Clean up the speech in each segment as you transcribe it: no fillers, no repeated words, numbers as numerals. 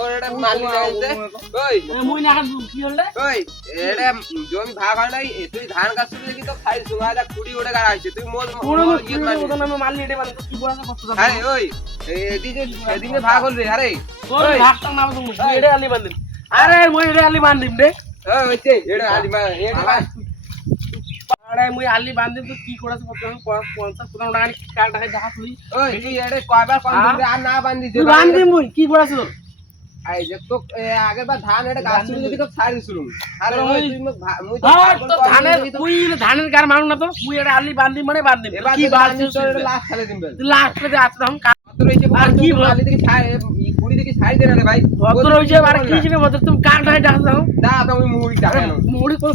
তোর এটা মালি নাইছে ওই মুই না কি হলে ওই এটা জমি ভাগ হয় নাই তুই ধান গাছ তুলে কি তো খাই সুগাদা কুড়ি ওটা গাড়া হইছে তুই মোর কি নামে মারলি এটা মানে কি বলা কষ্ট আরে ওই এদি যে সেদিন ভাগ হল রে আরে ওই ভাগটা নাম তুমি এটা আলি বান্দিম আরে মুই এটা আলি বান্দিম রে ওই তে এটা আলি এটা আরে মুই আলি বান্দিম তো কি করাছ কত 50 টাকা কার টাকা দেখা তুই ওই তুই এটা কয়বার কোন দিন আর না বান্দি তুই বান্দিম মুই কি করাছ তোর আই যে তো আগের বার ধান এটা গাছ তুলে দিকে তো ছাড়ি দিছিলুম আরে ওই তুই মুই তো ধানের গার মারু না তো মুই এটা আলি বান্দিম মানে বান্দিম কি বান্দিম তোর এটা লাস্ট খেলে দিন বেল লাস্ট তে আছে তখন তোর এই যে কি মালি দিকে ছাড় কুড়ি দিকে ছাড়ি দে রে ভাই ভদ্র হইছে আর কি জিনে ভদ্র তুমি কার টাকা দেখা দাও দা তো আমি মুড়ি টাকা নাও মুড়ি কোন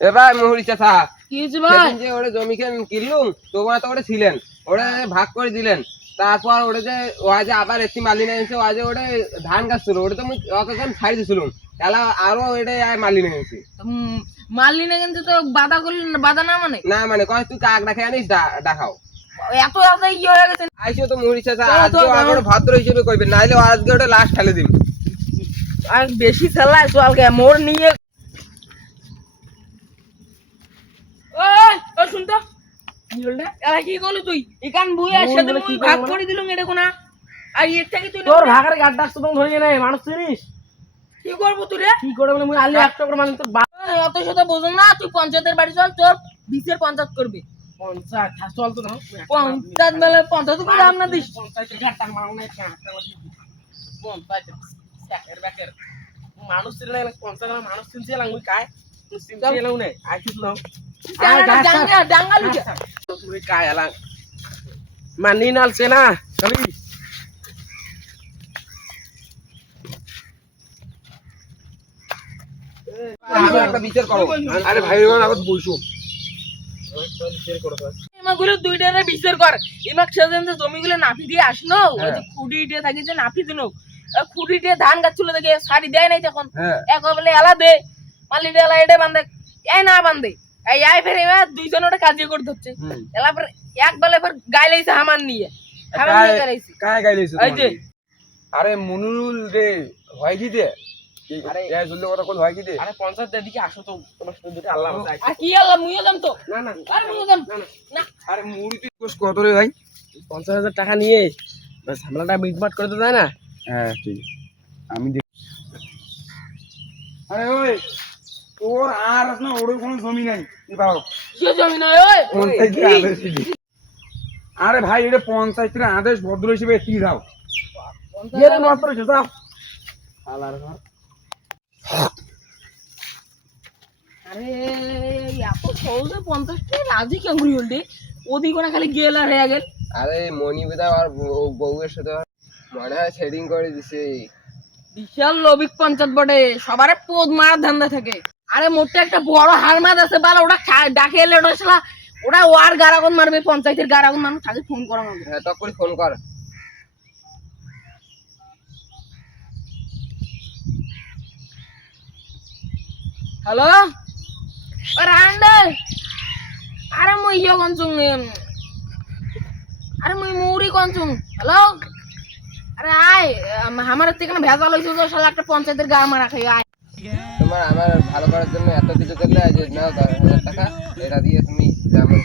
এ ভাই মুড়ি চাচা কি হইছে ভাই সেদিন যে ওরে জমি কিনলুম তোমার তো ওরে ছিলেন ওরে ভাগ করে দিলেন তারপর ওরে যে যে আবার এসি মালি নিয়েছে যে ওরে ধান গাছ ছিল ওটা তো আমি অতক্ষণ ছাড়ি দিছিলাম তাহলে আরো এটা মালি নিয়েছি মারলি না কিন্তু তো বাধা করলি না বাধা না মানে না মানে কয় তুই কাক ডাকে আনিস দেখাও এত এত ইয়ে হয়ে গেছে আইসো তো মুড়ি চাচা আজকে আমার ভদ্র হিসেবে কইবেন নাইলে আজকে ওটা লাস্ট ঠেলে দিন আর বেশি চালাই চলকে মোর নিয়ে ওই ও শুন তো কি হলো এলা কি করলি তুই এখান বই আর সাথে মুই ভাগ করে দিলুম এটা কোনা আর এর থেকে তুই তোর ভাগের গাড় ডাকছ তুমি ধরে নাই মানুষ চিনিস কি করব তুই রে কি করে বলে মুই আলি 100 করে মানে তোর অত শত বোঝো না তুই পঞ্চায়েতের বাড়ি চল তোর বিশের পঞ্চায়েত করবি 50 চল তো না পঞ্চায়েত মানে পঞ্চায়েত করে দাম না দিস 50 ঘাট টাকা মারো না একটা 50 এর ব্যাকের মানুষ চিনে না 50 টাকা মানুষ চিনছে না মুই কায় চিনছে না উনি আইছিস না ডাঙ্গা ডাঙ্গা লুকে মুই কায় আলা মানি নালছে না কবি একটা বিচার করো আরে ভাই আগত বইছো এমাগুলো দুইটারে বিচার কর এমাক সেদিন যে জমিগুলো নাফি দিয়ে আসনো ওই যে খুঁটি দিয়ে থাকি যে নাফি দিনো খুঁটি দিয়ে ধান গাছ চলে দেখে সারি দেয় নাই তখন এক বলে এলা দে মালি দে এলা এটা বান্ধে এই না বান্ধে এই আই ফের এবার দুইজন ওটা কাজে করতে হচ্ছে এলা পর এক বেলা পর গাইলাইছে হামান নিয়ে হামান নিয়ে গাইলাইছে কায় গাইলাইছে এই যে আরে মনুরুল রে হয় কি দে আরে এই জুল্লে কথা কোন হয় কি দে আরে 50 এর দিকে আসো তো তোমার সাথে দুটো আল্লাহ আছে আর কি আল্লাহ মুইও দাম তো না না আর মুইও দাম না আরে মুড়ি তুই কত রে ভাই 50,000 টাকা নিয়ে বাস হামলাটা মিটমাট করে তো যায় না হ্যাঁ ঠিক আমি আরে ওই তোর আর না ওর কোনো জমি নাই কি পাও কি জমি নয় ওই আরে ভাই এটা পঞ্চায়েতের আদেশ ভদ্র হিসেবে কি দাও এর মাত্র সেটা আলার ঘর আরে এত সহজে 50 টাকা রাজি কেন ঘুরি হলদি ওদিকে না খালি গেল আর হয়ে গেল আরে মনিবেদা আর বউয়ের সাথে মনে হয় সেটিং করে দিছে বিশাল লবিক পঞ্চায়েত বটে সবারে পোদ মারার ধান্দা থাকে আরে মোটে একটা বড় হারমাদ আছে বালা ওটা ডাকে এলে ওটা শালা ওটা ওয়ার গারাগুন মারবে পঞ্চায়েতের গারাগুন মানুষ তাকে ফোন করা হবে হ্যাঁ তখন ফোন কর হ্যালো ও রান্ডে আরে মই ইয়ে কোনচুং আরে মই মুড়ি কোনচুং হ্যালো আরে আয় আমার থেকে ভেজাল হইছে তো শালা একটা পঞ্চায়েতের গা মারা খাই আয় তোমার আমার ভালো করার জন্য এত কিছু করলে যে নাও 10,000 টাকা এটা দিয়ে তুমি যেমন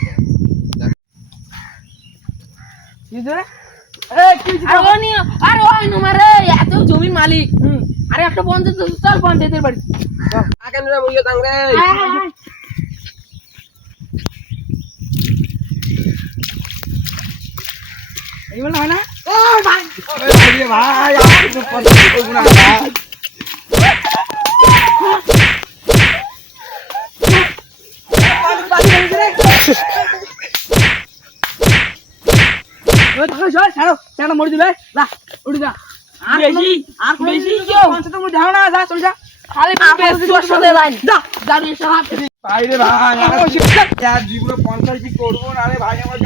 কি রে এই কি আরে ও নিও আরে ওই নুমারে এত জমির মালিক আরে একটা পঞ্চায়েত চল পঞ্চায়েতের বাড়ি আগে না মুইও তাং রে এই বল হয় না ও ভাই ভাই আমার তো পঞ্চায়েত করব না ভাই ওই থাকো চল ছাড়ো কেন মরে দিবে যা উড়ি যা আর বেশি আর বেশি কেউ পঞ্চায়েতের মধ্যে যাও না যা চল যা খালি তোর সাথে লাইন যা দাঁড়িয়ে সারা ভাই রে ভাই আমার জীবনে পঞ্চায়েত কি করব না রে ভাই আমার